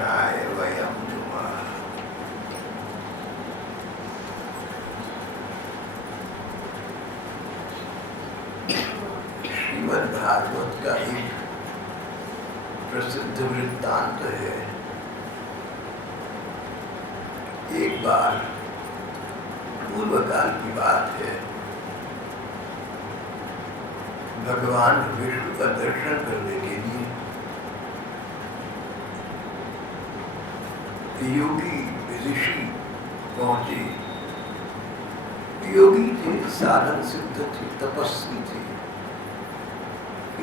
कृष्णाय वयं नुमः। श्रीमद् भागवत का एक प्रसिद्ध वृत्तांत है। एक बार पूर्व काल की बात है, भगवान विष्णु का दर्शन करने के लिए योगी ऋषि पहुंचे। योगी थे, साधन सिद्ध थे, तपस्वी थे,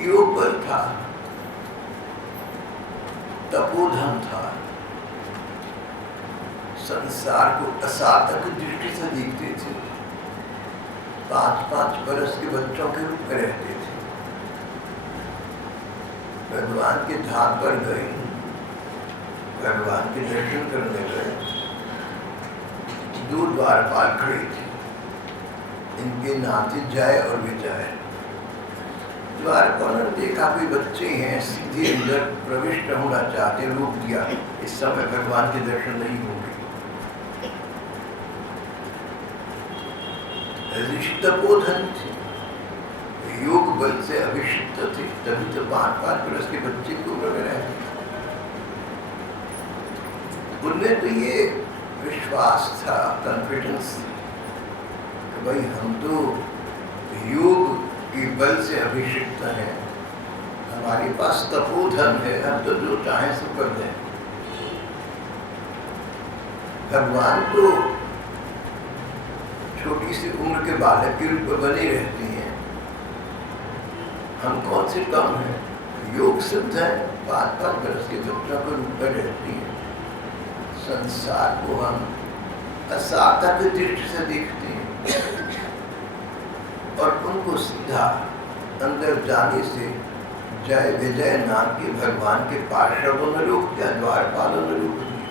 योग बल था, तपोधन था, संसार को असाधक दृष्टि से देखते थे, 5-5 बरस के बच्चों के रूप में रहते थे। भगवान के धाम पर गए, भगवान के दर्शन करने गए। 2 द्वारपाल खड़े थे, इनके नाम थे जय और विजय। द्वारपालों ने देखा कोई बच्चे हैं, सीधे अंदर प्रविष्ट होना चाहते, रोक दिया। इस समय भगवान के दर्शन नहीं होंगे। ऋषि तपोधन थे, योग बल से अभिषिक्त थे, तभी तो 5-5 बरस के बच्चे को उम्र में रहे। उनमें तो ये विश्वास था, कॉन्फिडेंस, कि भाई हम तो योग के बल से अभिषिक्त हैं, हमारे पास तपोधन है, हम तो जो चाहें सो कर दें। भगवान तो छोटी सी उम्र के बालक के रूप में बने रहते हैं, हम कौन से कम हैं, योग सिद्ध है, 5-5 बरस के बच्चों के रूप में रहती हैं। संसार को हम असाधक दृष्टि से देखते हैं और उनको सीधा अंदर जाने से जय विजय नाम के भगवान के पार्षदों ने रोक दिया, द्वारपालों ने रोक दिया।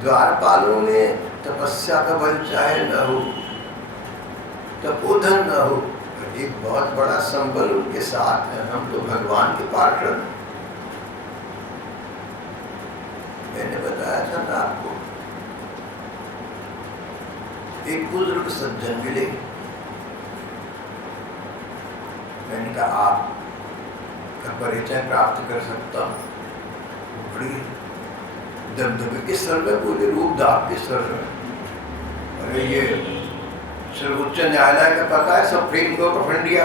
द्वारपालों में तपस्या का बल चाहे न हो, तपोधन न हो, एक बहुत बड़ा संबल उनके साथ है, हम तो भगवान के पार्षद। मैंने बताया था ना आपको, एक बुजुर्ग सज्जन मिले। मैंने कहा आपका परिचय प्राप्त कर सकता हूँ। बड़ी दबदबे के स्वर में बोले, रूप दाप के स्वर में, अरे ये सर्वोच्च न्यायालय का पता है, सुप्रीम कोर्ट ऑफ इंडिया?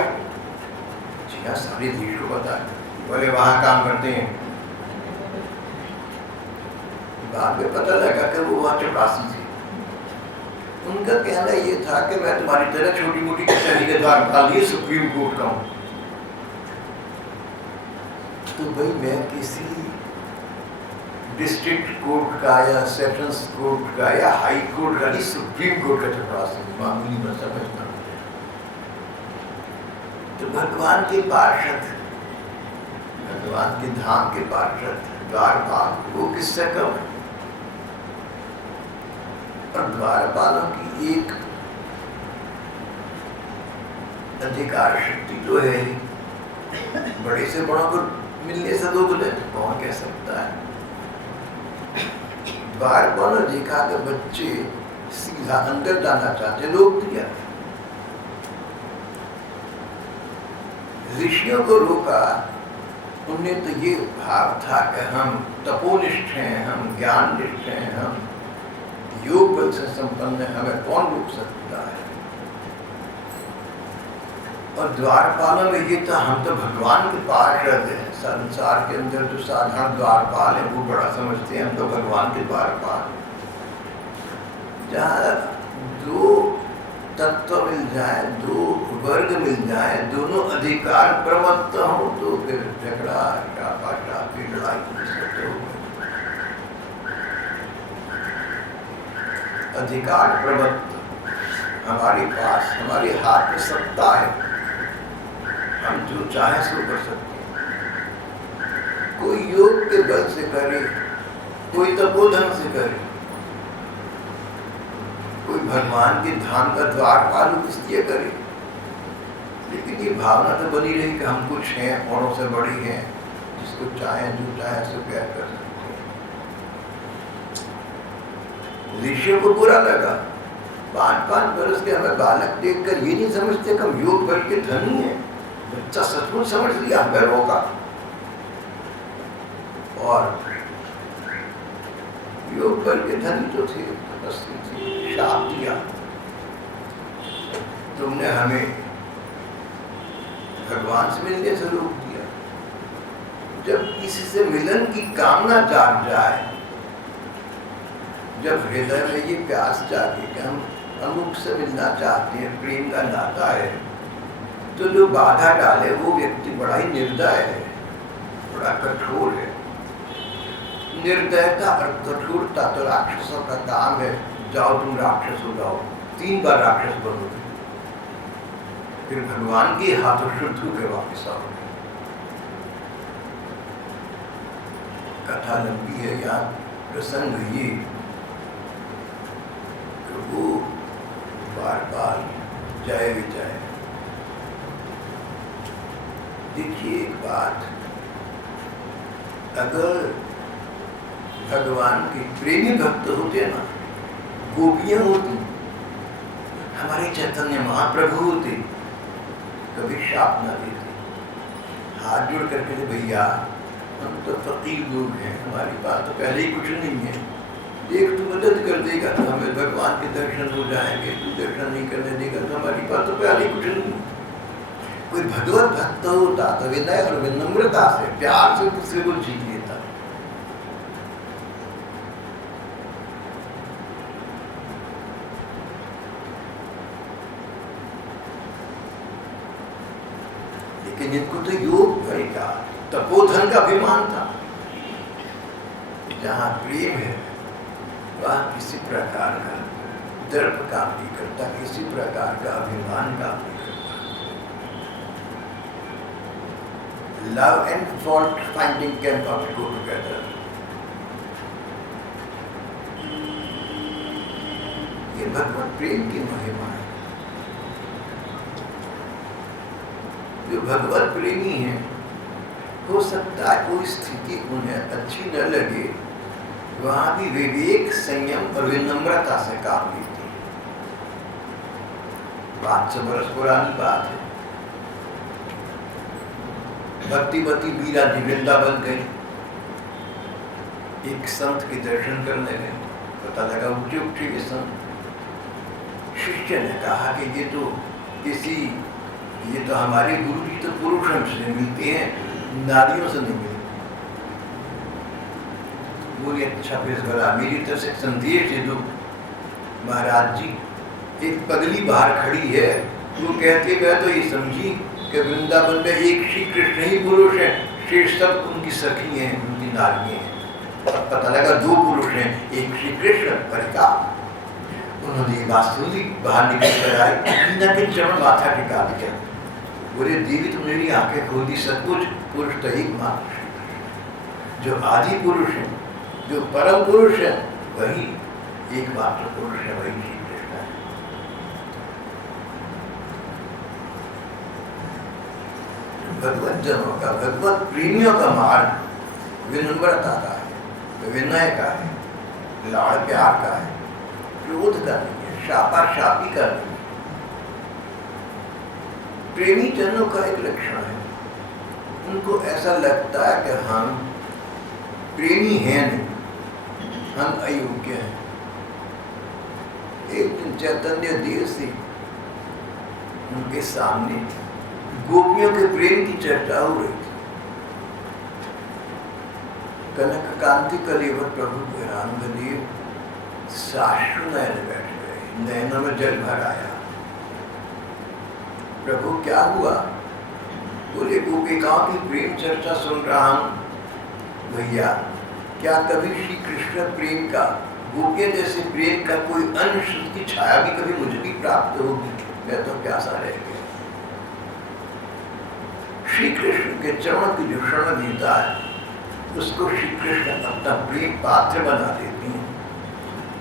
जी हाँ, सारे देश को पता है। बोले वहाँ काम करते हैं? बाद में पता लगा कि वो वहाँ चपरासी थे। उनका कहना ये था कि मैं तुम्हारी तरह छोटी मोटी कचहरी के द्वार डाल दिए, सुप्रीम कोर्ट का हूँ। तो भाई मैं किसी डिस्ट्रिक्ट कोर्ट का या सेशंस कोर्ट का या हाई कोर्ट का नहीं, सुप्रीम कोर्ट का चपरासी, मामूली में समझना। तो भगवान के पार्षद, भगवान के धाम के पार्षद, द्वारपाल, वो किससे कम है? और द्वारपालों की एक अधिकार शक्ति तो है, बड़े से बड़ों को मिलने से 2 गुने कौन कह सकता है। द्वारपालों ने देखा कि बच्चे सीधा अंदर जाना चाहते, रोक दिया। ऋषियों को रोका, उन्हें तो ये भाव था कि हम तपोनिष्ठ हैं, हम ज्ञाननिष्ठ हैं, हम योग बल से संपन्न है, हमें कौन रोक सकता है। और द्वारपालों में ये था, हम तो भगवान के पार्षद हैं। संसार के अंदर जो साधारण द्वारपाल है वो बड़ा समझते हैं, हम तो भगवान के द्वारपाल। जहाँ 2 तत्व मिल जाए, 2 वर्ग मिल जाए, दोनों अधिकार प्रमत्त हो, तो फिर झगड़ा, शापाशापी, लड़ाई हो। अधिकार प्रमत्त हमारे पास, हमारे हाथ में सत्ता है, हम जो चाहे सो कर सकते हैं। कोई योग के बल से करे, कोई तपोधन से करे, कोई भगवान के धाम का द्वारपाल इसलिए करे। लेकिन ये भावना तो बनी रही कि हम कुछ हैं, औरों से बड़ी हैं, जिसको चाहे जो चाहे सो क्या कर सकते। ऋषियों को बुरा लगा। 5-5 वर्ष के हमें बालक देखकर ये नहीं समझते कि हम योग बल के धनी हैं। बच्चा सचमुच समझ लिया हमें रोका और योग बल के धनी तो थे, तपस्वी थे, शाप दिया, तुमने हमें भगवान से मिलने से रोक दिया। जब किसी से मिलन की कामना जाग जाए, जब हृदय में ये प्यास जागे कि हम अमुक से मिलना चाहते हैं, प्रेम का नाता है, तो जो बाधा डाले वो व्यक्ति बड़ा ही निर्दय है, बड़ा कठोर है। निर्दयता और कठोरता तो राक्षसों का काम है। जाओ तुम राक्षस हो जाओ, 3 बार राक्षस बनोगे, फिर भगवान के हाथों शुद्ध होकर वापिस आओगे। कथा लंबी है, यहाँ प्रसंग ये वो बार बार जय विजय। देखिए एक बात, अगर भगवान के प्रेमी भक्त होते ना, गोपियां होती, हमारे चैतन्य महाप्रभु होते, कभी शाप ना देते, हाथ जोड़ करके भैया हम तो फकीर लोग हैं, हमारी बात तो पहले ही कुछ नहीं है, देख तू मदद कर देगा तो हमें भगवान के दर्शन हो जाएंगे, तू दर्शन नहीं करने देगा तो हमारी बात तो पहले ही कुछ नहीं। कोई भगवत भक्त होता तो विनय और विनम्रता से प्यार से दूसरे को जीत लेता। लेकिन इनको तो योग बल का, तपोधन का अभिमान था। जहाँ प्रेम है वहाँ किसी प्रकार का दर्प काम नहीं करता, किसी प्रकार का अभिमान काम नहीं करता। Love and fault finding can not go together. ये भगवत प्रेम की महिमा है। जो भगवत प्रेमी है, हो सकता है कोई स्थिति उन्हें अच्छी न लगे, वहां भी विवेक, संयम और विनम्रता से काम लेती है। 500 वर्ष पुरानी बात है। भक्तिवती मीरा जी वृंदावन गई, एक संत के दर्शन करने गए, पता लगा उठे के संत। शिष्य ने कहा कि ये तो हमारे गुरु जी तो पुरुषों से मिलते हैं, नारियों से नहीं मिलते। बोले अच्छा फिर बोला मेरी तरफ से संदेश दे दो। महाराज जी, एक पगली बाहर खड़ी है, वो कहते मैं तो ये समझी कि वृंदावन में एक श्री कृष्ण ही पुरुष है, शेष सब उनकी सखी हैं, उनकी नारियां हैं। और पता लगा 2 पुरुष हैं, एक श्री कृष्ण परिका। उन्होंने ये बात सुनी, बाहर निकल कर आए, मीना के चरण माथा टिका दिया। बोले देवी तुमने मेरी आंखें खोल दी, सचमुच पुरुष तो एक मात्र जो आदि पुरुष है, जो परम पुरुष है, वही एकमात्र पुरुष है, वही श्री कृष्ण है। भगवत जनों का, भगवत प्रेमियों का मार्ग विनम्रता का है, विनय का है, लाड़ प्यार का है, क्रोध का नहीं है, शापा शापी का नहीं है। प्रेमी जनों का एक लक्षण है, उनको ऐसा लगता है कि हम प्रेमी हैं नहीं, हम अयोग्य हैं। एक दिन चैतन्य देव से उनके सामने गोपियों के प्रेम की चर्चा हो रही थी। कनक कांति कलेवर प्रभु रामदेव साश्रु नयन बैठ गए, नयनों में जल भर आया। प्रभु क्या हुआ? बोले गोपिकाओं की प्रेम चर्चा सुन रहा हूं। भैया क्या कभी श्री कृष्ण प्रेम का, गोपियों जैसे प्रेम का कोई अंश की छाया भी कभी मुझे भी प्राप्त होगी? मैं तो प्यासा रह गया। श्री कृष्ण के चरण की जो शरण देता है, उसको श्री कृष्ण अपना प्रेम पात्र बना देती हैं।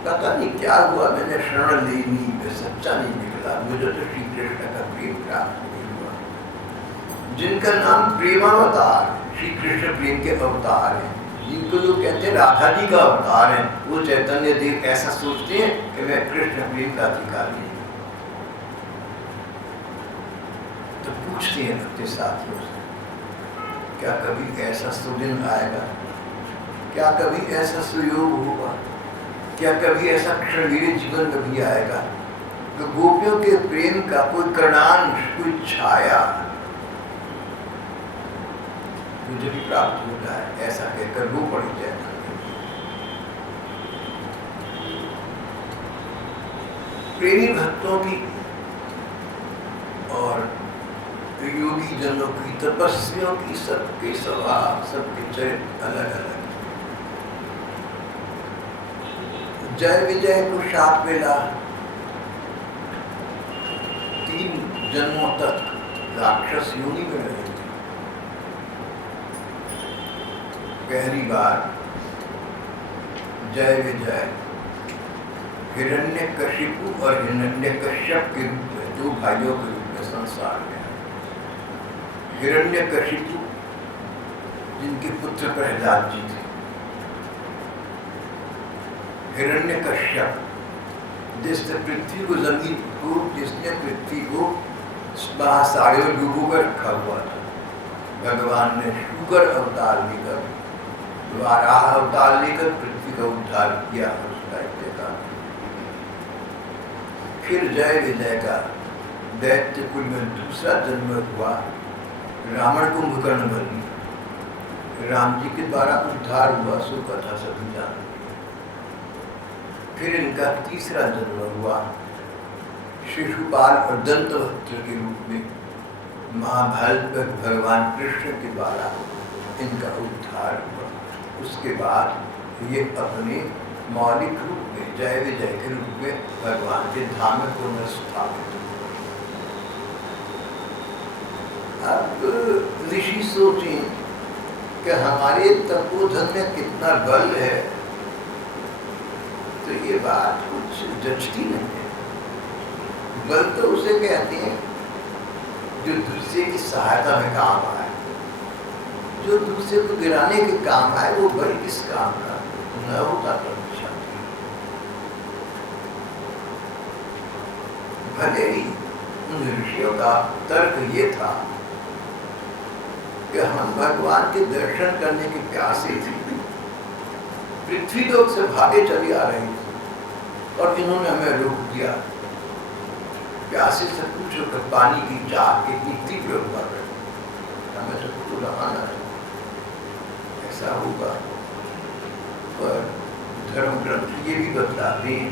पता नहीं क्या हुआ, मैंने शरण ली नहीं, मैं सच्चा नहीं निकला, मुझे तो श्री कृष्ण का प्रेम प्राप्त नहीं हुआ। जिनका नाम प्रेमावतार, श्री कृष्ण प्रेम के अवतार हैं, जिनको लोग कहते हैं राधा जी का अवतार है, वो चैतन्य देव ऐसा सोचते हैं कि मैं कृष्ण प्रेम का अधिकारी हूँ। तो पूछते हैं अपने साथियों से, क्या कभी ऐसा सुदिन आएगा? क्या कभी ऐसा सुयोग होगा? क्या कभी ऐसा क्षण मेरे जीवन में भी आएगा तो गोपियों के प्रेम का कोई कर्णांश, कोई छाया मुझे भी प्राप्त हो जाए, ऐसा कहकर रो पड़ी जाए। प्रेमी भक्तों की और योगी जनों की, तपस्वियों की, सबके स्वभाव, सबके चरित्र अलग अलग। जय विजय को साथ मिला 3 जन्मों तक राक्षस योनि में रहे थे। पहली बार जय विजय हिरण्यकशिपु और हिरण्यकश्यप के रूप में, 2 भाइयों के रूप में संसार में। हिरण्यकशिपु जिनके पुत्र प्रहलाद जी थे, हिरण्यकश्यप जिसने पृथ्वी को, जमीन को, जिसने पृथ्वी को महासागर में डूबो कर रखा हुआ था। भगवान ने शुकर अवतार लेकर, वाराह अवतार लेकर पृथ्वी का उद्धार किया और उसका इंतकाल। फिर जय विजय का दैत्य कुल में दूसरा जन्म हुआ रावण कुंभकर्ण बनी। राम जी के द्वारा उद्धार हुआ, सो कथा सभी जानते। फिर इनका तीसरा जन्म हुआ शिशुपाल और दंतवक्त्र के रूप में। महाभारत पर भगवान कृष्ण के द्वारा इनका उद्धार हुआ। उसके बाद ये अपने मौलिक रूप में, जय विजय के रूप में भगवान के धाम में पुनर्स्थापित हुए। अब ऋषि सोचें कि हमारे तपोधन में कितना बल है, तो ये बात कुछ जचती नहीं है। बल तो उसे कहते हैं जो दूसरे की सहायता में काम आए, जो दूसरे को गिराने के काम आए, वो बल किस काम का न होता तो शांति। भले ही उन ऋषियों का तर्क ये था कि हम भगवान के दर्शन करने की प्यासे थी, पृथ्वी लोक से भागे चली आ रही थी और इन्होंने हमें रोक दिया। प्यासे से पूछो कि पानी की चाह कितनी तीव्र हुआ है, हमें तो खुद आना है, ऐसा होगा। पर धर्म ग्रंथ ये भी बतलाते हैं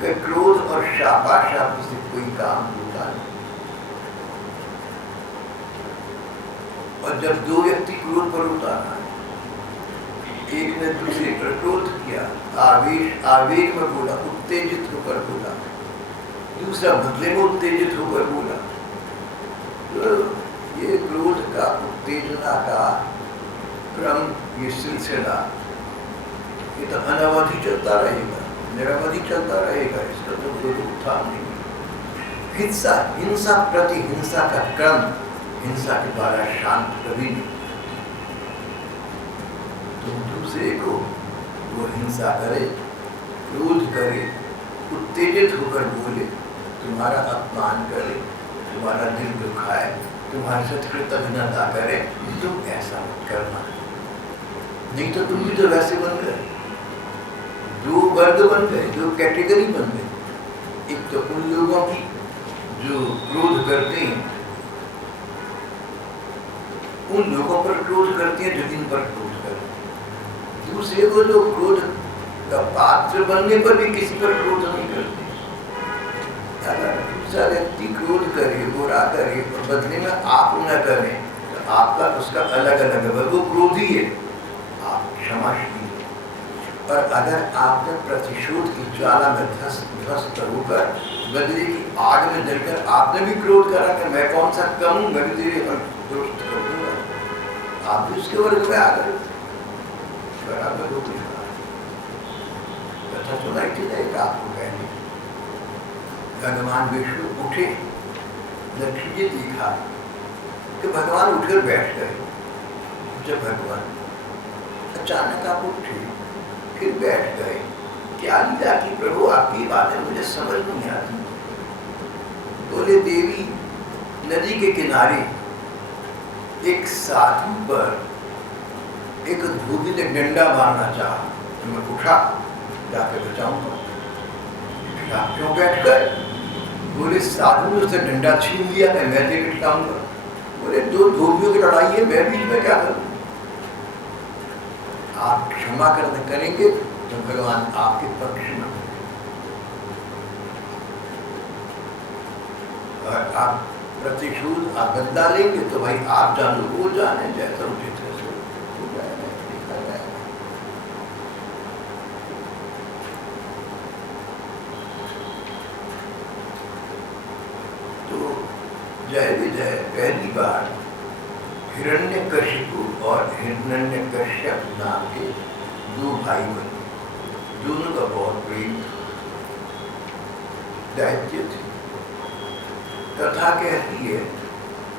कि क्रोध और शापाशापी से कोई काम होता नहीं। और जब 2 व्यक्ति क्रोध पर उतारना है, एक ने दूसरे पर क्रोध किया, आवेग में बोला, उत्तेजित होकर बोला, दूसरा बदले में उत्तेजित होकर बोला, तो ये क्रोध का, उत्तेजना का क्रम, ये सिलसिला, ये तो अनवधि चलता रहेगा, निरवधि चलता रहेगा। इसका तो कोई रोकथाम नहीं। हिंसा प्रति हिंसा का क्रम हिंसा के द्वारा शांत कभी नहीं। तुम दूसरे को वो हिंसा करे, क्रोध करे, उत्तेजित होकर बोले, तुम्हारा अपमान करे, तुम्हारा दिल दुखाए, तुम्हारे साथ कृतज्ञता करे, तुम ऐसा मत करना। नहीं तो तुम भी तो वैसे बन गए, 2 वर्ग बन गए, 2 कैटेगरी बन गए। एक तो उन लोगों की जो क्रोध करते हैं, उन लोगों पर क्रोध करते हैं जो इन पर क्रोध करते हैं। दूसरे को जो क्रोध का पात्र बनने पर भी किसी पर क्रोध नहीं करते। अगर दूसरा व्यक्ति क्रोध करे, बुरा करे और बदले में आप न करें, तो आपका उसका अलग अलग है, वो क्रोधी है, आप क्षमाशील है। और अगर आपने प्रतिशोध की ज्वाला में ध्वस्त होकर, बदले की आग में जलकर आपने भी क्रोध करा कि मैं कौन सा कम हूँ, मैं भी तेरे दुरुस्त कर दूंगा, आप भी उसके वर्ग में आ गए, बराबर हो गया। कथा सुनाई थी ना एक आपको कहने, भगवान विष्णु उठे, लक्ष्मी जी देखा कि भगवान उठकर बैठ गए। जब भगवान, अचानक आप उठे, फिर बैठ गए। क्या लीला की प्रभु, आपकी बातें मुझे समझ नहीं आती। बोले देवी, नदी के किनारे एक साधु पर एक धोबी ने डंडा मारना चाहा, तो मैं उठा, जाके बचाऊंगा। आप क्यों बैठ गए? बोले साधु ने उससे डंडा छीन लिया, मैं दे बिठाऊंगा। बोले दो धोबियों की लड़ाई है, मैं बीच में क्या करूं? आप क्षमा करेंगे तो भगवान आपके पक्ष में, और आप प्रतिशोध आप बदला लेंगे तो भाई आप जानो, वो जाने, जैसा उचित है सो हो जाएगा, देखा जाएगा। तो जय विजय पहली बार हिरण्यकशिपु और हिरण्यकश्यप नाम के दो भाई बने, दोनों का बहुत प्रेम दैत्य थे। कथा कहती है,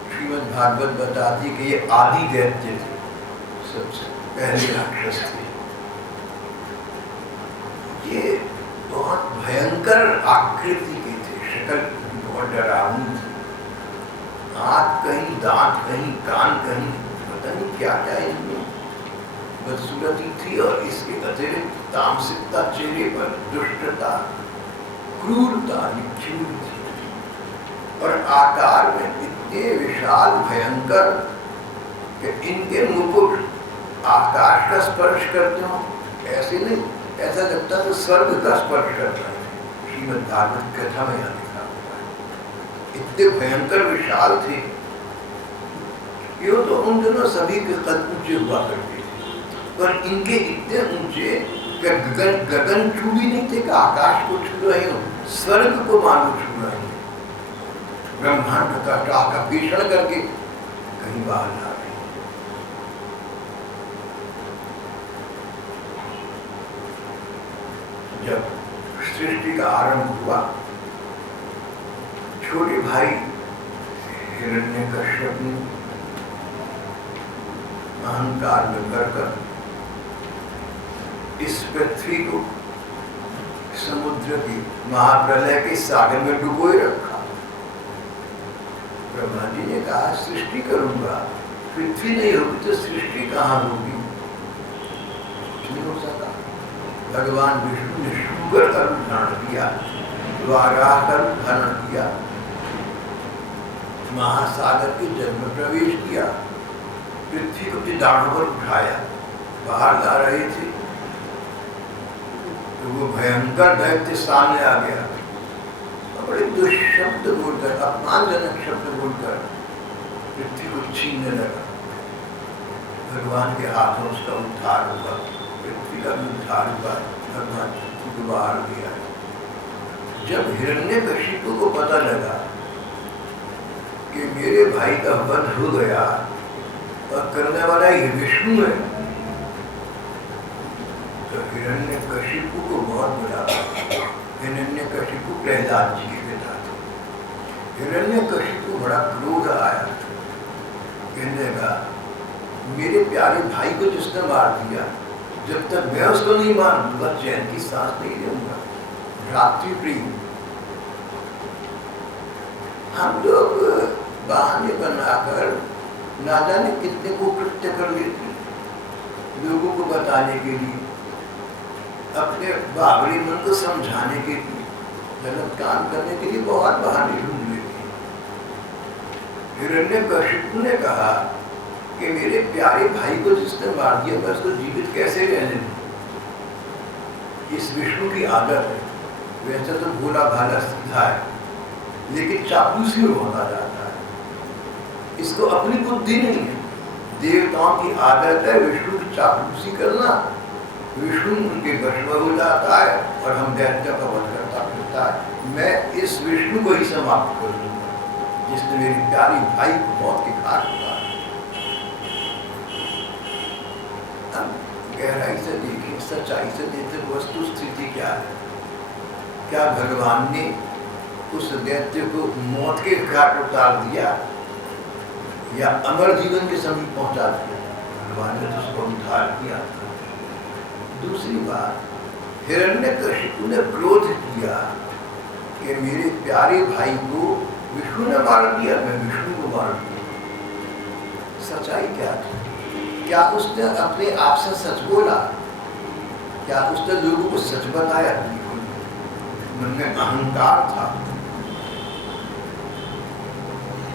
श्रीमद् भागवत बताती कि ये आदि दैत्य थे, सबसे पहले राक्षस थे। ये बहुत भयंकर आकृति के थे, शक्ल बहुत डरावनी थी, आँख कहीं, दांत कहीं, कान कहीं, पता नहीं क्या क्या इनमें बदसूरती थी। और इसके अतिरिक्त तामसिकता चेहरे पर, दुष्टता, क्रूरता लिखी हुई थी। और आकार में इतने विशाल भयंकर कि इनके मुकुट आकाश का स्पर्श करते हो, ऐसे नहीं, ऐसा लगता तो स्वर्ग का स्पर्श करता है। श्रीमद् भागवत कथा में यहाँ लिखा हुआ है, इतने भयंकर विशाल थे। यूँ तो उन दिनों सभी के कद ऊंचे हुआ करते थे, पर इनके इतने ऊंचे कि गगन छू भी नहीं थे कि आकाश को छू रहे हो, स्वर्ग को मानो छू रहे हो। ब्रह्मांड का टाका भीषण करके कहीं बाहर जा रहे। जब सृष्टि का आरंभ हुआ, छोटे भाई हिरण्यकश्यप ने अहंकार में भरकर इस पृथ्वी को समुद्र की महाप्रलय के सागर में डुबोए रखा। ब्रह्मा जी ने कहा सृष्टि करूंगा, पृथ्वी नहीं होगी तो सृष्टि कहाँ होगी? नहीं हो सका। भगवान विष्णु ने शुगर का रूप धारण किया, वाराह का रूप धारण किया, महासागर के जल में प्रवेश किया, पृथ्वी को दाढ़ों पर उठाया, बाहर ला रहे थे तो वो भयंकर दैत्य सामने आ गया। बड़े दुष्शब्द बोलकर, अपमानजनक शब्द बोलकर पृथ्वी को छीनने लगा। भगवान के हाथों उसका उद्धार हुआ, पृथ्वी का भी उद्धार हुआ, भगवान पृथ्वी को बाहर दिया। जब हिरण्यकशिपु को पता लगा कि मेरे भाई का वध हो गया और करने वाला ये विष्णु है, तो हिरण्यकशिपु को बहुत बुरा लगा। हिरण्यकशिपु प्रहलाद जी के पिता थे। हिरण्यकशिपु बड़ा क्रोध आया, कहने लगा मेरे प्यारे भाई को जिसने मार दिया, जब तक मैं उसको नहीं मारूंगा चैन की सांस नहीं लूंगा। रात्रि प्रिय, हम लोग बहाने बनाकर ना जाने कितने को कृत्य कर लेते, लोगों को बताने के लिए, अपने बाबरी मन को समझाने के लिए, गलत काम करने के लिए बहुत बहाने ढूंढ लेते हैं। हिरण्यकशिपु ने कहा कि मेरे प्यारे भाई को जिसने मार दिया मैं उसको जीवित कैसे रहने दूं? इस विष्णु की आदत है, वैसे तो भोला भाला सीधा है, लेकिन चापलूसी में होता जाता है। इसको अपनी बुद्धि नहीं है, देवताओं की आदत है विष्णु की चापलूसी करना। विष्णु उनके वश में हो जाता है और हम दैत्य का वध करता फिरता है। मैं इस विष्णु को ही समाप्त कर दूंगा जिसने मेरी प्यारी भाई को मौत के घाट उतारा। हम गहराई से देखें, सच्चाई से देखें, वस्तु स्थिति क्या है। क्या भगवान ने उस दैत्य को मौत के घाट उतार दिया या अमर जीवन के समीप पहुंचा दिया? भगवान ने तो उसको उद्धार किया। दूसरी बात, हिरण्यकशिपु ने क्रोध किया कि मेरे प्यारे भाई को विष्णु ने मार दिया, मैं विष्णु को मार दिया। सच्चाई क्या थी? क्या उसने अपने आप से सच बोला? क्या उसने लोगों को सच बताया? मन में अहंकार था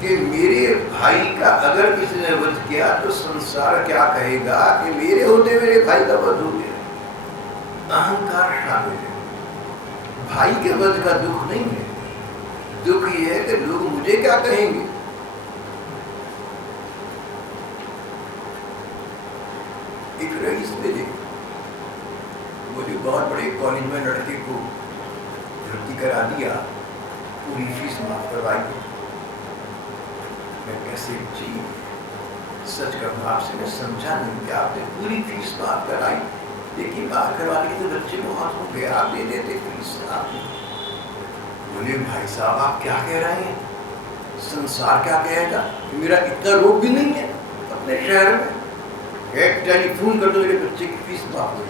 कि मेरे भाई का अगर किसी ने वध किया तो संसार क्या कहेगा कि मेरे होते मेरे भाई का वध हो गया। अहंकार शामिल है। भाई के वध का दुख नहीं है, दुख ये है कि लोग मुझे क्या कहेंगे। एक रईस मिले, मुझे बहुत बड़े कॉलेज में लड़के को भर्ती करा दिया, पूरी फीस माफ करवाई। मैं कैसे जी सच कहूँ आपसे, मैं समझा नहीं कि आपने पूरी फीस माफ कराई, लेकिन माफ करवाने के तो बच्चे बहुत हो गए, आप दे देते फीस। आप बोले भाई साहब आप क्या कह रहे हैं, संसार क्या कहेगा, मेरा इतना रोग भी नहीं है अपने शहर में, एक टेलीफोन कर दो मेरे बच्चे की फीस माफ हो।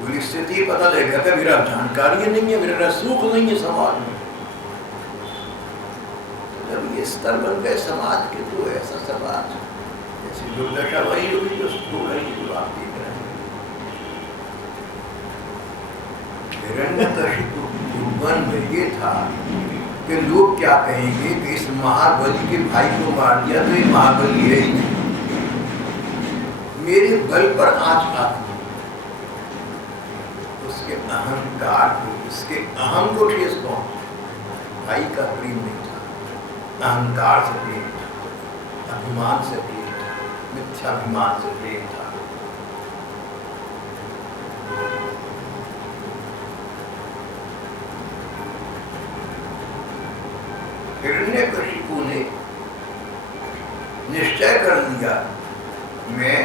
बोले इससे तो ये पता लगेगा कि मेरा जानकारी नहीं है, मेरा सुख नहीं है समाज में। जब ये स्तर बन गए समाज के तो ऐसा समाज ऐसी दुर्दशा वही होगी जो हो रही जो आप देख रहे हैं। हिरण्यकशिपु के मन में ये था कि लोग क्या कहेंगे कि इस महाबली के भाई को मार दिया तो ये महाबली है ही नहीं, मेरे बल पर आंच आती। उसके अहंकार को, उसके अहम को ठेस पहुंची। भाई का प्रेम नहीं था, अहंकार से प्रेम था, अभिमान से प्रेम था, मिथ्याभिमान से प्रेम था। हिरण्यकशिपु ने निश्चय कर लिया मैं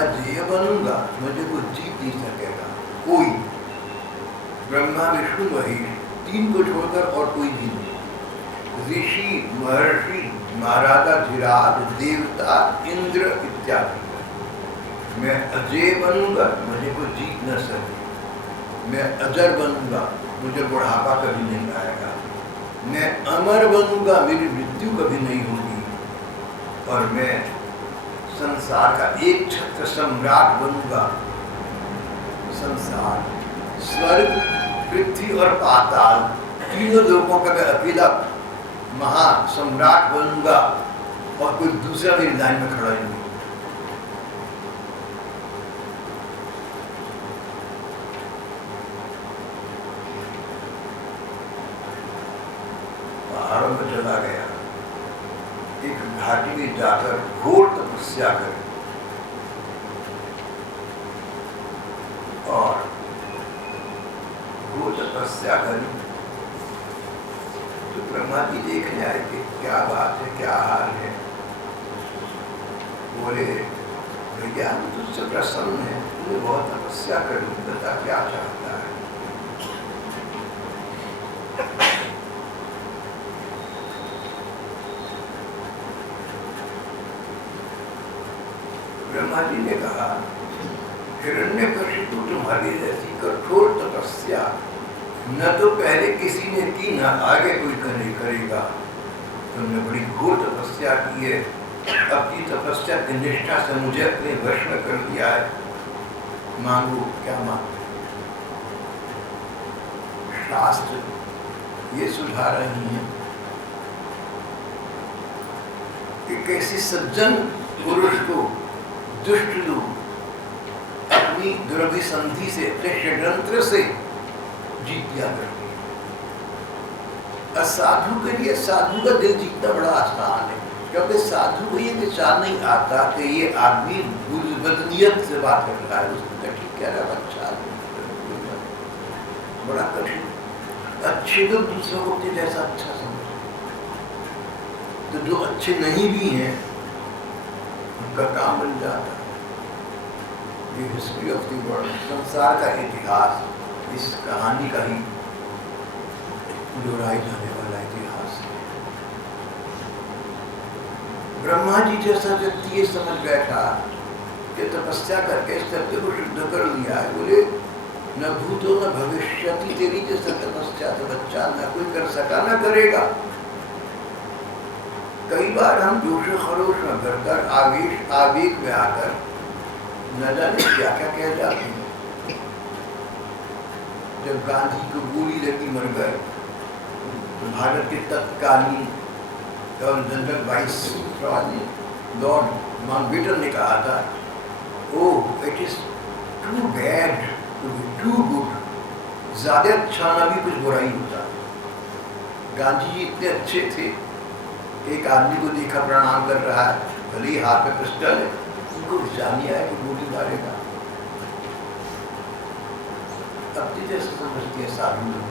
अजेय बनूंगा, मुझे कोई जीत नहीं सकेगा कोई, ब्रह्मा विष्णु महेश तीन को छोड़कर और कोई भी नहीं। ऋषि महर्षि महाराजा धीराज देवता इंद्र इत्यादि, मैं अजेय बनूंगा, मुझे कोई जीत न सके। मैं अजर बनूंगा, मुझे बुढ़ापा कभी नहीं आएगा। मैं अमर बनूंगा, मेरी मृत्यु कभी नहीं होगी। और मैं संसार का एक छत्र सम्राट बनूंगा। संसार, स्वर्ग, पृथ्वी और पाताल तीनों लोगों का मैं अकेला महा सम्राट बनूंगा और कोई दूसरा मेरी लाइन में खड़ा नहीं। पहाड़ों में चला गया, एक घाटी में जाकर घोर तपस्या कर और घोर तपस्या करी तो ब्रह्मा जी देखने आए कि क्या बात है, क्या हाल है। बोले भैया हम तुझसे प्रसन्न है, तूने बहुत तपस्या कर ली, बता क्या चाहता है। ब्रह्मा जी ने कहा हिरण्यकशिपु तुम्हारी जैसी कठोर तपस्या न तो पहले किसी ने की, न आगे कोई करेगा। तुमने बड़ी घोर तपस्या की है, अपनी तपस्या की निष्ठा से मुझे अपने वश में कर दिया है। मांगो क्या मांगो। शास्त्र ये सुझा रही हैं कि कैसी सज्जन पुरुष को दुष्ट लोग अपनी दुर्भिसंधि से, अपने षड्यंत्र से जीत दिया करते हैं। असाधु के लिए साधु का दिल जीतना बड़ा आसान है, क्योंकि साधु को ये विचार नहीं आता कि ये आदमी बदनीयत से बात कर रहा है, उसको ठीक कह रहा है, अच्छा बड़ा कठिन। अच्छे लोग दूसरों को अपने जैसा अच्छा समझते, तो जो अच्छे नहीं भी हैं उनका काम बन जाता है। ये हिस्ट्री ऑफ द वर्ल्ड, संसार का इतिहास, इस कहानी का ही दोहराई जाने वाला इतिहास है। ब्रह्मा जी जैसा व्यक्ति ये समझ बैठा कि तपस्या करके शब्द को शुद्ध दिया है। बोले न भूतो न भविष्यति, तेरी जैसा तपस्या तो बच्चा न कोई कर सका न करेगा। कई बार हम जोश खरोश में भरकर आवेग में आकर न जाने क्या क्या कह जाते हैं। जब गांधी को गोली लगी मर गए, तो भारत के तत्कालीन गवर्नर जनरल वाइसरॉय ने, लॉर्ड माउंटबेटन ने कहा था, oh it is too bad to be too good, ज्यादा अच्छा ना भी कुछ बुरा ही होता। गांधी जी इतने अच्छे थे, एक आदमी को देखा प्रणाम कर रहा है, भले ही हाथ में पिस्टल है, उनको विचार नहीं आया कि गोली मारेगा। अपनी जैसे समझते हैं साधु लोग,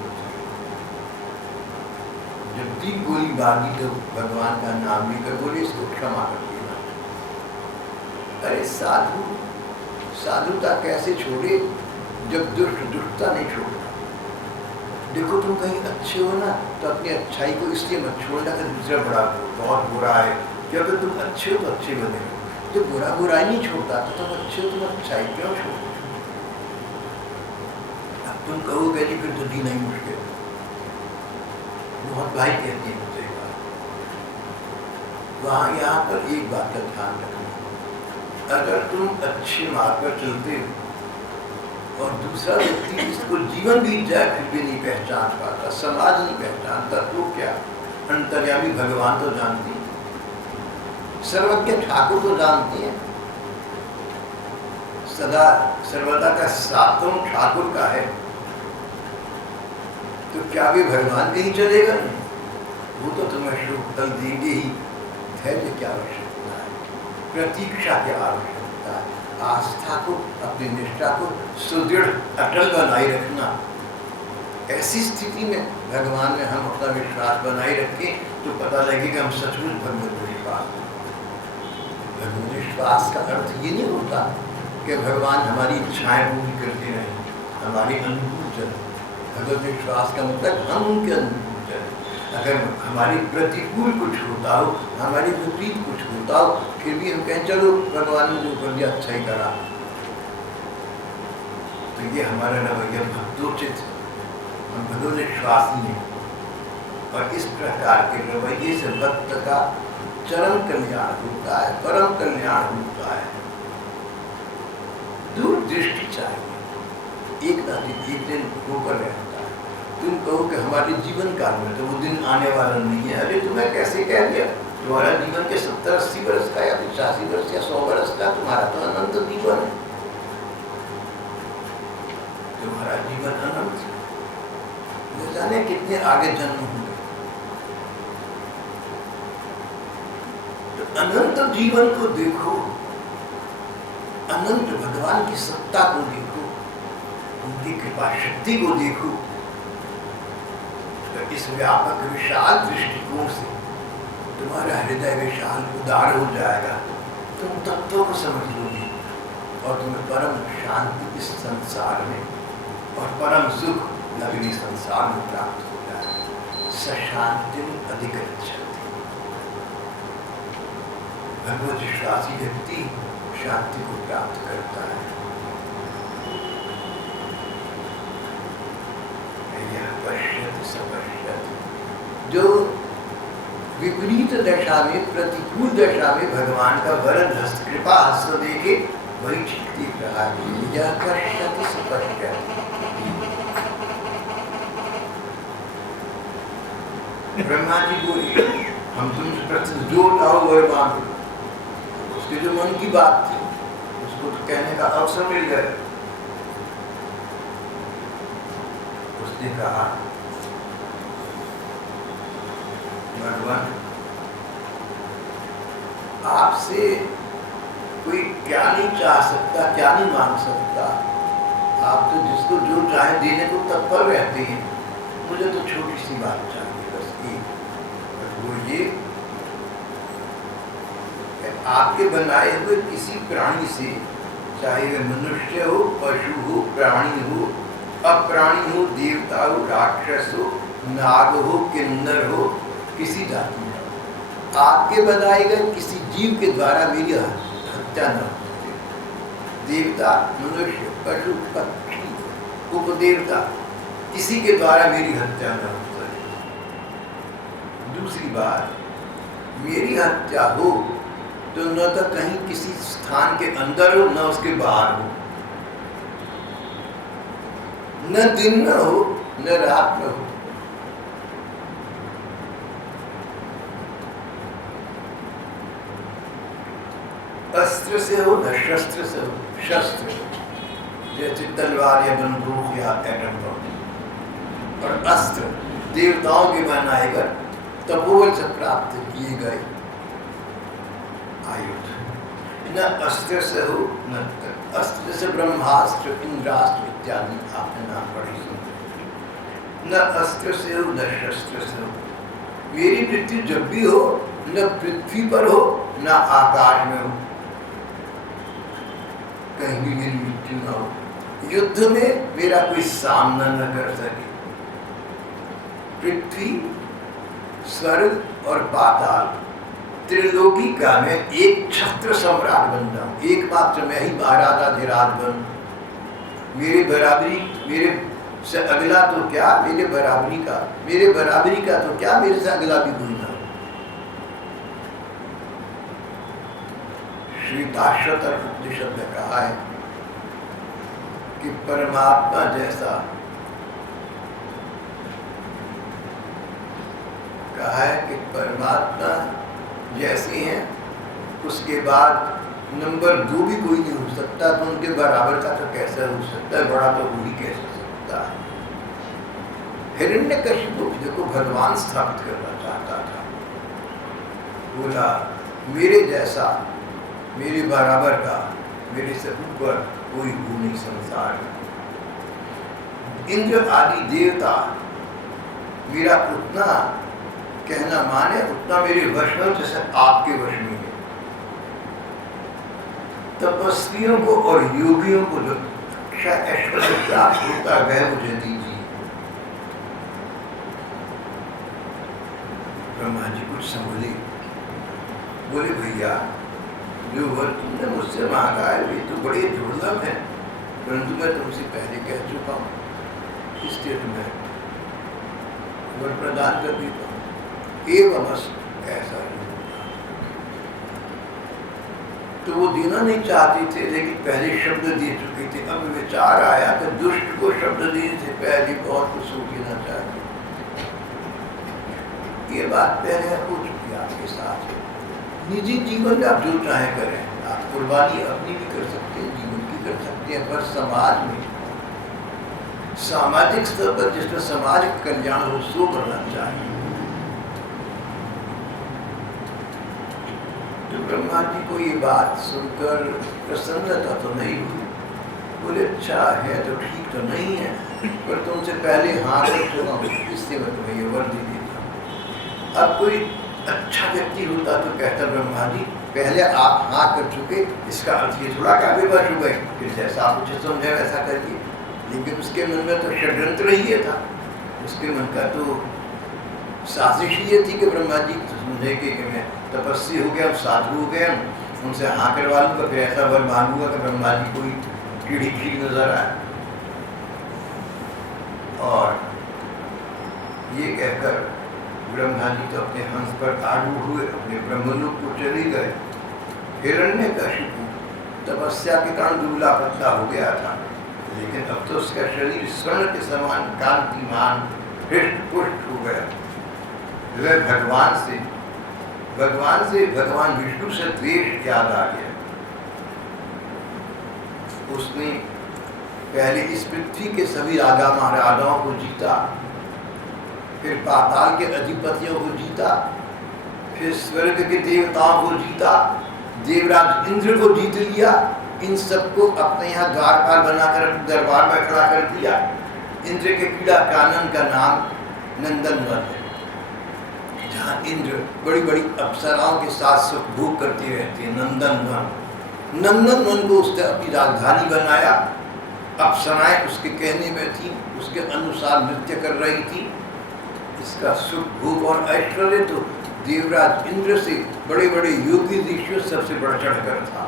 जब भी गोली मारी तो भगवान का नाम लेकर बोले इसको क्षमा कर देना। अरे साधु साधुता कैसे छोड़े जब दुष्ट दुष्टता नहीं छोड़ता। देखो तुम कहीं अच्छे हो ना, तो अपनी अच्छाई को इसलिए मत छोड़ना कि दूसरा बड़ा बहुत बुरा है, क्योंकि तुम अच्छे हो तो अच्छे बने हो। तो बुरा बुराई नहीं छोड़ता तो तुम अच्छे हो, तुम अच्छाई क्यों छोड़ो। अब तुम कहोगे नहीं फिर तो जीना ही मुश्किल। बहुत भाई कहते हैं मुझे वहाँ यहाँ पर एक बात का ध्यान रखना, अगर तुम अच्छे मार्ग पर चलते हो और दूसरा व्यक्ति जिसको जीवन बीत जाए फिर भी नहीं पहचान पाता, समाज नहीं पहचानता, तो क्या अंतर्यामी भगवान तो जानती है, सर्वज्ञ ठाकुर तो जानती है, सदा सर्वदा का सातों ठाकुर का है, तो क्या भी भगवान के ही चलेगा नहीं? वो तो तुम्हें शुभ फल देंगे ही। धैर्य क्या आवश्यकता है, प्रतीक्षा क्या आवश्यकता है, आस्था को, अपनी निष्ठा को सुदृढ़ अटल बनाए रखना। ऐसी स्थिति में भगवान में हम अपना विश्वास बनाए रखें तो पता लगेगा हम सचमुच भगवत विश्वास। भगवत विश्वास का अर्थ ये नहीं होता कि भगवान हमारी इच्छाएं पूरी करते रहें, हमारे अनुकूल चलें। भगवत विश्वास का मतलब हम उनके अनुकूल चलें। अगर हमारी प्रतिकूल कुछ होता हो, हमारी विपरीत कुछ होता हो, फिर भी हम कहें चलो भगवान ने जो कर दिया अच्छा ही करा, तो ये हमारा रवैया भक्तोचित, हम भगवत विश्वासी हैं। और इस प्रकार के रवैये से भक्त का चरम कल्याण होता है, परम कल्याण होता है। दूरदृष्टि चाहिए, एक ना एक दिन होकर रहता है। तुम कहो कि हमारे जीवन काल में तो वो दिन आने वाला नहीं है। अरे तुम्हें कैसे कह दिया, तुम्हारा जीवन के 70-80 वर्ष का या 85 वर्ष या 100 वर्ष का, तुम्हारा तो अनंत जीवन है, तुम्हारा जीवन अनंत है, न जाने कितने आगे जन्म होंगे। तो अनंत जीवन को देखो, अनंत भगवान की सत्ता को देखो, उनकी कृपा शक्ति को देखो। तो इस व्यापक विशाल दृष्टिकोण से तुम्हारा हृदय विशाल उदार हो जाएगा, तुम तत्वों को समझ लोगे और तुम्हें परम शांति इस संसार में और परम सुख नगरी संसार में प्राप्त हो जाएगा। सशांति अधिगच्छति, भगवत विश्वासी व्यक्ति शांति को प्राप्त करता है। जो विपरीत दशा में, प्रतिकूल दशा में भगवान का वरद हस्त, कृपा हस्त देके वही ठीक देख रहा है। यह कर्षति सपश्यति, ब्रह्मा जी बोले हम तुमसे प्रश्न जो लाओ वह मांगो। उसके जो मन की बात थी उसको तो कहने का अवसर मिल गया। उसने कहा भगवान आपसे कोई क्या नहीं चाह सकता, क्या नहीं मांग सकता, आप तो जिसको जो चाहे देने को तत्पर रहते हैं। मुझे तो छोटी सी बात चाहिए, बस एक, वो ये आपके बनाए हुए किसी प्राणी से, चाहे वह मनुष्य हो, पशु हो, प्राणी हो, अप्राणी हो, देवता हो, राक्षस हो, नाग हो, किन्नर हो, किसी जाति में आपके बनाए गए किसी जीव के द्वारा मेरी हत्या न हो। देवता, मनुष्य, पशु, पक्षी, उपदेवता, किसी के द्वारा मेरी हत्या न हो सके। दूसरी बात, मेरी हत्या हो तो न तो कहीं किसी स्थान के अंदर हो, न उसके बाहर हो, न दिन न हो, न रात न हो। अस्त्र से हो न शस्त्र से हो। शस्त्र जैसे तलवार या बंदूक या एटम बम, और अस्त्र देवताओं के बनाए गए तपोबल से प्राप्त किए गए आयुध। न अस्त्र से हो, न अस्त्र से ब्रह्मास्त्र, इंद्रास्त्र इत्यादि आपने नाम पढ़े सुने। न अस्त्र से हो, न शस्त्र से हो। मेरी मृत्यु जब भी हो, न पृथ्वी पर हो, न आकाश में हो, कहीं भी मेरी मृत्यु न हो। युद्ध में मेरा कोई सामना न कर सके। पृथ्वी, स्वर्ग और पाताल त्रिलोकी का मैं एक छत्र सम्राट बन जाऊं। एकमात्र मैं ही महाराजाधिराज बनूं। मेरे बराबरी, मेरे से अगला तो क्या, मेरे बराबरी का तो क्या, मेरे से अगला भी कोई ना हो। श्री दाशरथ उपनिषद में कहा है कि परमात्मा जैसा, कहा है कि परमात्मा जैसे हैं उसके बाद नंबर 2 भी कोई नहीं हो सकता, तो उनके बराबर का तो कैसे हो सकता है, बड़ा तो वो ही कैसे सकता है। हिरण्यकशिपु को भगवान स्थापित करना चाहता था। बोला मेरे जैसा, मेरे बराबर का, मेरे से ऊपर कोई हो नहीं संसार में। इंद्र आदि देवता मेरा उतना कहना माने, उतना मेरे वश में जैसे आपके वश में है। तपस्वियों को और योगियों को जो ऐश्वर्य प्राप्त होता है वह मुझे दीजिए। ब्रह्मा जी कुछ समझे, बोले भैया जो वर तुमने मुझसे मांगा है वे तो बड़े दुर्लभ है, परंतु मैं तुमसे पहले कह चुका हूँ, इसलिए तुम्हें वर प्रदान कर देता हूँ। एवं ऐसा ही होगा। तो वो देना नहीं चाहते थे, लेकिन पहले शब्द दे चुके थे। अब विचार आया कि दुष्ट को शब्द देने से पहले बहुत कुछ सोच लेना चाहिए। ये बात पहले हो चुकी है आपके साथ। निजी जीवन में आप जो चाहे करें, आप कुर्बानी अपनी भी कर सकते हैं, जीवन की कर सकते हैं, पर समाज में, सामाजिक स्तर पर जिसमें समाज का कल्याण हो सो करना चाहिए। तो ब्रह्मा जी को ये बात सुनकर प्रसन्नता तो नहीं हुई। बोले अच्छा है तो ठीक तो नहीं है, पर तुमसे पहले हाँ कर चुका हूँ, इससे मैं तुम्हें ये वर दे देता। अब कोई अच्छा व्यक्ति होता तो कहता ब्रह्मा जी पहले आप हाँ कर चुके, इसका अर्थ ये थोड़ा का विवश हो गए, फिर जैसा आप मुझे समझे वैसा करिए। लेकिन उसके मन में तो षड्यंत्र ही था। उसके मन का तो साजिश ये थी कि ब्रह्मा जी समझे कि मैं तपस्वी हो गया, साधु हो गया, उनसे हाँ करवा लूँगा, फिर ऐसा वर मांगूंगा कि ब्रह्मा जी कोई कीड़ी खीर नजर आए। और ये कहकर ब्रह्मा जी तो अपने हंस पर आरूढ़ हुए, अपने ब्रह्मलोक को चले गए। हिरण्यकशिपु तपस्या के कारण दुबला पतला हो गया था, लेकिन अब तो उसका शरीर स्वर्ण के समान कांतिमान हृष्ट पुष्ट हो गया। वह भगवान विष्णु से द्वेष याद आ गया। उसने पहले इस पृथ्वी के सभी राजा महाराजाओं को जीता, फिर पाताल के अधिपतियों को जीता, फिर स्वर्ग के देवताओं को जीता, देवराज इंद्र को जीत लिया। इन सबको अपने यहाँ द्वारपाल बनाकर दरबार में खड़ा कर दिया। इंद्र के क्रीड़ा कानन का नाम नंदनवन है, जहाँ इंद्र बड़ी बड़ी अप्सराओं के साथ सुख भोग करती रहती है। नंदनवन को उसने अपनी राजधानी बनाया। अप्सराएं उसके कहने में थी, उसके अनुसार नृत्य कर रही थी। इसका सुख भोग और ऐश्वर्य तो देवराज इंद्र से बड़े बड़े योगी ऋषियों सबसे बढ़ चढ़ कर था।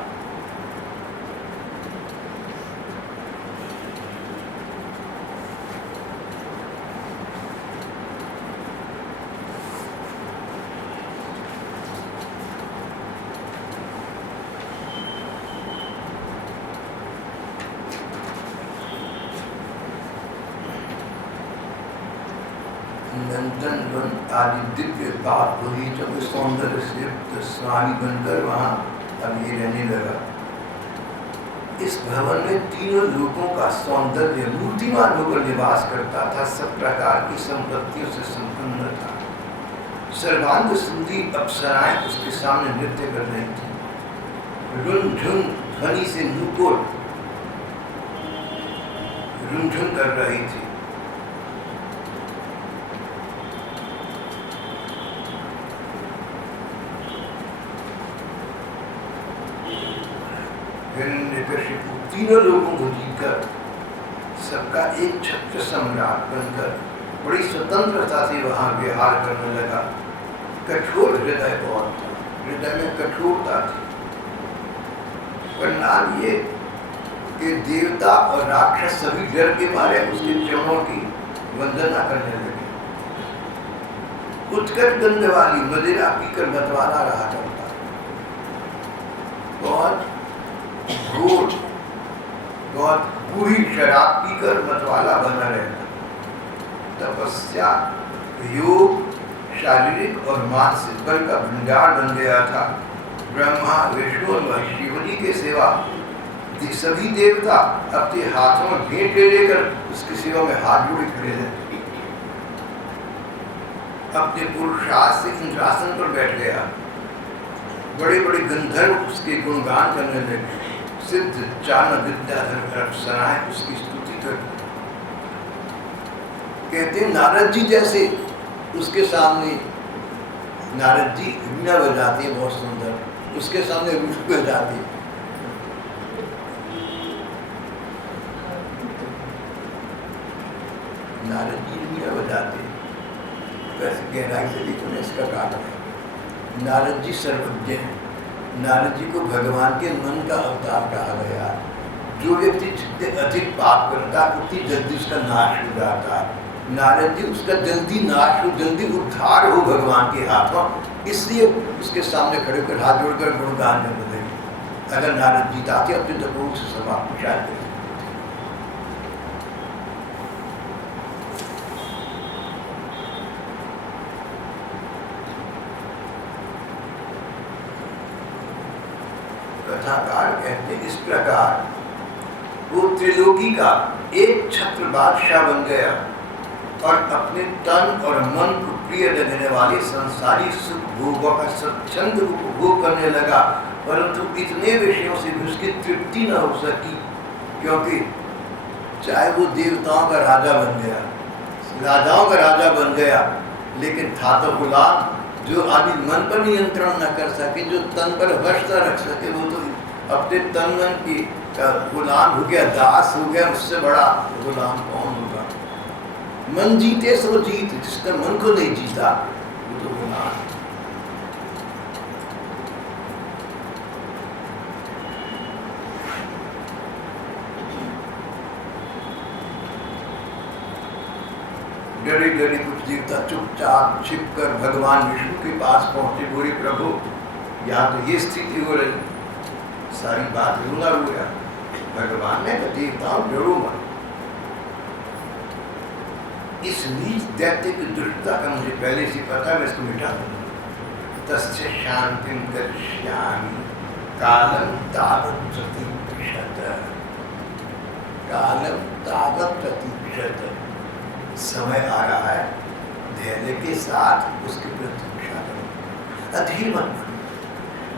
नंदन वन आदि दिव्य बात हुई, जब सौंदर्य से युक्त स्वामी बनकर वहाँ अब ये रहने लगा। इस भवन में तीनों लोगों का सौंदर्य मूर्तिमान होकर निवास करता था, सब प्रकार की संपत्तियों से संपन्न था। सर्वांग सुंदरी अप्सराएं उसके सामने नृत्य कर रही थी, रुनझुन ध्वनि से मुकुर रुनझुन कर रही थी। हिरण्यकशिपु तीनों लोगों को जीतकर सबका एक छत्र सम्राट बनकर बड़ी स्वतंत्रता से वहां विहार करने लगा। कठोर हृदय बहुत था, हृदय में कठोरता थी। परिणाम ये कि देवता और राक्षस सभी डर के मारे उसके चरणों की वंदना करने लगे। उत्कट गंध वाली मदिरा पीकर मतवाला रहा करता, बहुत बूढ़ी शराब पीकर मतवाला बना रहता। तपस्या, योग, शारीरिक और मानसिक बल का भंडार बन गया था। ब्रह्मा, विष्णु और शिवजी के सेवा सभी देवता अपने हाथों में भेंट ले लेकर उसकी सेवा में हाथ जोड़े खड़े रहते। अपने पुरुषार्थ से इंद्रासन पर बैठ गया। बड़े बड़े गंधर्व उसके गुणगान करने लगे। सिद्ध, चारण, विद्याधर अप्सराएं उसकी स्तुति करते। कहते नारद जी जैसे उसके सामने, नारद जी वीणा बजाते हैं बहुत सुंदर, उसके सामने वीणा बजाते हैं। नारद जी वीणा बजाते हैं। वैसे गहराई से देखो ना इसका कारण है, नारद जी सर्वज्ञ हैं। नारद जी को भगवान के मन का अवतार कहा गया। जो व्यक्ति जितने अधिक पाप करता है उतनी जल्दी उसका नाश हो जाता है। नारद जी उसका जल्दी नाश हो, जल्दी उद्धार हो भगवान के हाथों, इसलिए उसके सामने खड़े होकर हाथ जोड़कर गुणगान करने लगे। अगर नारद जी आते अपने तपों से समाप्त चाहते। कथाकार कहते इस प्रकार वो त्रिलोकी का एक छत्र बादशाह बन गया और अपने तन और मन को प्रिय लगने वाले संसारी सुख भोगों का स्वच्छंद उपभोग करने लगा। परंतु इतने विषयों से भी उसकी तृप्ति न हो सकी, क्योंकि चाहे वो देवताओं का राजा बन गया, राजाओं का राजा बन गया, लेकिन था तो गुलाम। जो आदमी मन पर नियंत्रण न कर सके, जो तन पर वश न रख सके, वो तो अपने तन मन की गुलाम हो गया, दास हो गया। उससे बड़ा गुलाम कौन होगा? मन जीते सो जीत, जिसने मन को नहीं जीता वो तो गुलाम। डरे डरे कुछ देवता चुपचाप छिपकर भगवान विष्णु के पास पहुंचे। बोले प्रभु, यहाँ तो ये स्थिति हो रही, सारी बात रोना रोया। भगवान ने कहा देवताओं डरो मत, इस नीच दैत्य की दुष्टता का मुझे पहले से पता, मैं इसको मिटा दूंगा। तस्य शांतिं करिष्यामि कालं तावत् प्रतीक्षत, कालं तावत् प्रतीक्षत। समय आ रहा है, धैर्य के साथ उसकी प्रतीक्षा करो। अधीर मत बनो,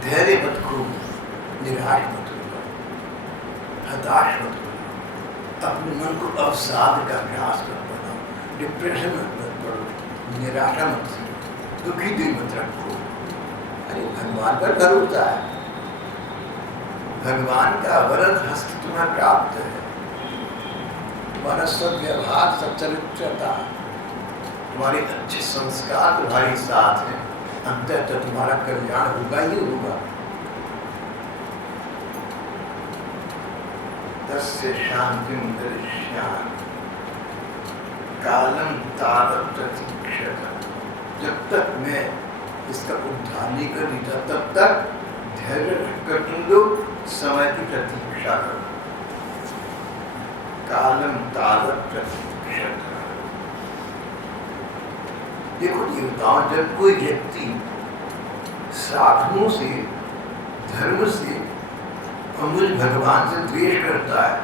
धैर्य मत खो, निराश मत हो, हताश मत हो। अपने मन को अवसाद का अभ्यास मत बनाओ, डिप्रेशन मत पड़ो, निराशा मत से, दुखी दिल मत रखो। अरे भगवान पर भरोसा है, भगवान का वरद हस्त तुम्हें प्राप्त है। तुम्हारा सद्व्यवहार, सच्चरित्रता, तुम्हारे अच्छे संस्कार तुम्हारे साथ हैं, अंततः तुम्हारा कल्याण होगा ही होगा। तस्य शांतिं करिष्यामि कालं तावत् प्रतीक्षत। जब तक मैं इसका उद्धार नहीं कर देता तब तक धैर्य रखकर तुम लोग समय की प्रतीक्षा करो। कालं तावत् प्रतीक्षत। देखो देवताओं, जब कोई व्यक्ति साधुओं से, धर्म से और मुझ भगवान से द्वेष करता है,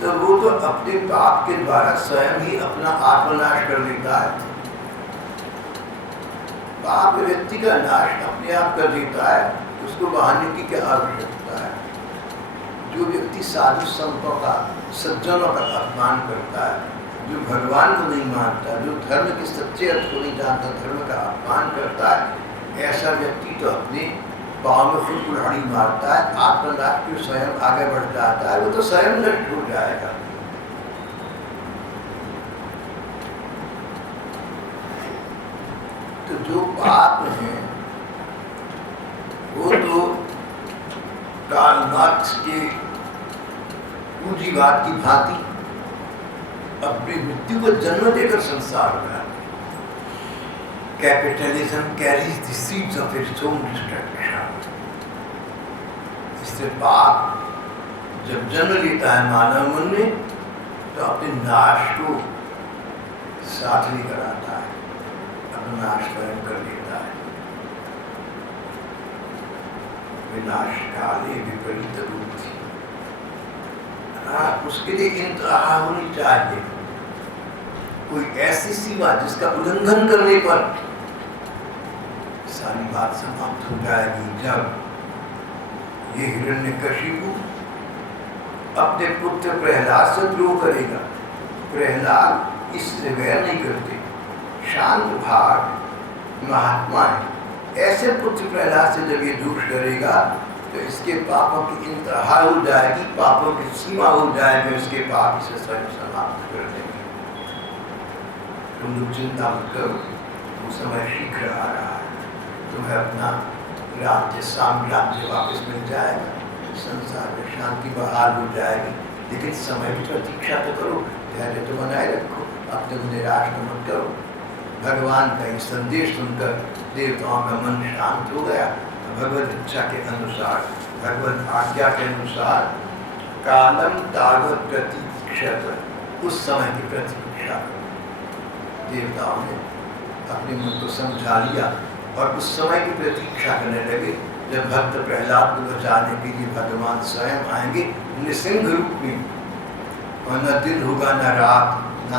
तो वो तो अपने पाप के द्वारा स्वयं ही अपना आत्मनाश कर लेता है। पाप व्यक्ति का नाश अपने आप कर देता है, उसको बहाने की क्या आवश्यकता है। जो व्यक्ति साधु संतों का, सज्जनों का अपमान करता है, जो भगवान को नहीं मानता, जो धर्म के सच्चे अर्थ को नहीं जानता, धर्म का अपमान करता है, ऐसा व्यक्ति तो अपने पाँव में खुद कुल्हाड़ी मारता है, आत्मनाश के स्वयं आगे बढ़ जाता है, वो तो स्वयं नष्ट हो जाएगा। तो जो पाप हैं वो तो कार्ल मार्क्स के पूंजीवाद की भांति अपनी मृत्यु को जन्म देकर संसार में आते। Capitalism carries the seeds of its own destruction. इससे पाप जब जन्म लेता है मानव मन में, तो अपने नाश को साथ लेकर आता है, अपना नाश स्वयं कर लेता है। विनाश काले विपरीत बुद्धि, उसके लिए इंतहा होनी चाहिए, कोई ऐसी सीमा जिसका उल्लंघन करने पर सारी बात समाप्त हो जाएगी। जब ये हिरण्यकशिपु अपने पुत्र प्रहलाद से द्रोह करेगा, प्रहलाद इससे वैर नहीं करते, शांत भाग महात्मा है, ऐसे पुत्र प्रहलाद से जब ये दोष करेगा तो इसके पापों की इंतहा हो जाएगी, पापों की सीमा हो जाएगी, इसके पाप इसे स्वयं समाप्त कर देंगे। तुम लोग चिंता मत करो, वो समय शीघ्र आ रहा है, तुम्हें अपना राज्य साम्राज्य वापस मिल जाएगा, संसार में शांति बहाल हो जाएगी। लेकिन समय की प्रतीक्षा तो करो, धैर्य तो बनाए रखो, अपने को निराश मत करो। भगवान का ये संदेश सुनकर देवताओं का मन शांत हो गया। भगवत इच्छा के अनुसार, भगवत आज्ञा के अनुसार कालम तावत प्रतीक्षत, उस समय की प्रतीक्षा देवताओं ने अपने मन को समझा लिया और उस समय की प्रतीक्षा करने लगे जब भक्त प्रहलाद को बचाने के लिए भगवान स्वयं आएंगे निसिंह रूप में, और न दिन होगा न रात, न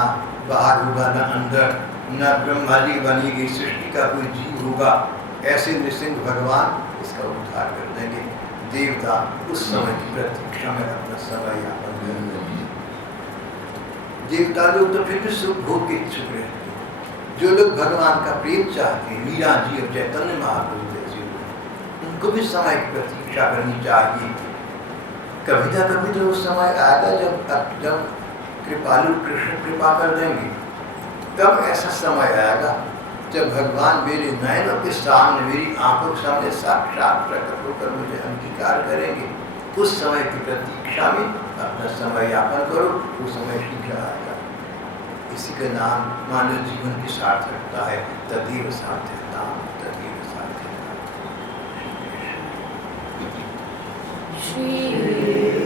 बाहर होगा न अंदर, न ब्रह्मा जी बनेगी, सृष्टि का कोई जीव होगा, ऐसे निसिंह भगवान इसका उद्धार कर देंगे। देवता उस समय की प्रतीक्षा में अपना समय यापन करेंगे। देवता लोग तो फिर भी सुख भोग के इच्छुक रहते हैं। जो लोग भगवान का प्रेम चाहते हैं, मीरा जी और चैतन्य महाप्रभु जैसे लोग, उनको भी समय की प्रतीक्षा करनी चाहिए। कभी ना कभी तो उस समय आएगा जब कृपालु कृष्ण कृपा कर देंगे। तब ऐसा समय आएगा जब भगवान मेरे नयनों के सामने, मेरी आंखों के सामने साक्षात प्रकट होकर मुझे अंगीकार करेंगे। उस समय की प्रतीक्षा में अपना समय यापन करो, वो समय शीघ्र आएगा। इसी का नाम मानव जीवन की सार्थकता है। तदेव सार्थकता, तदेव सार्थकता। श्री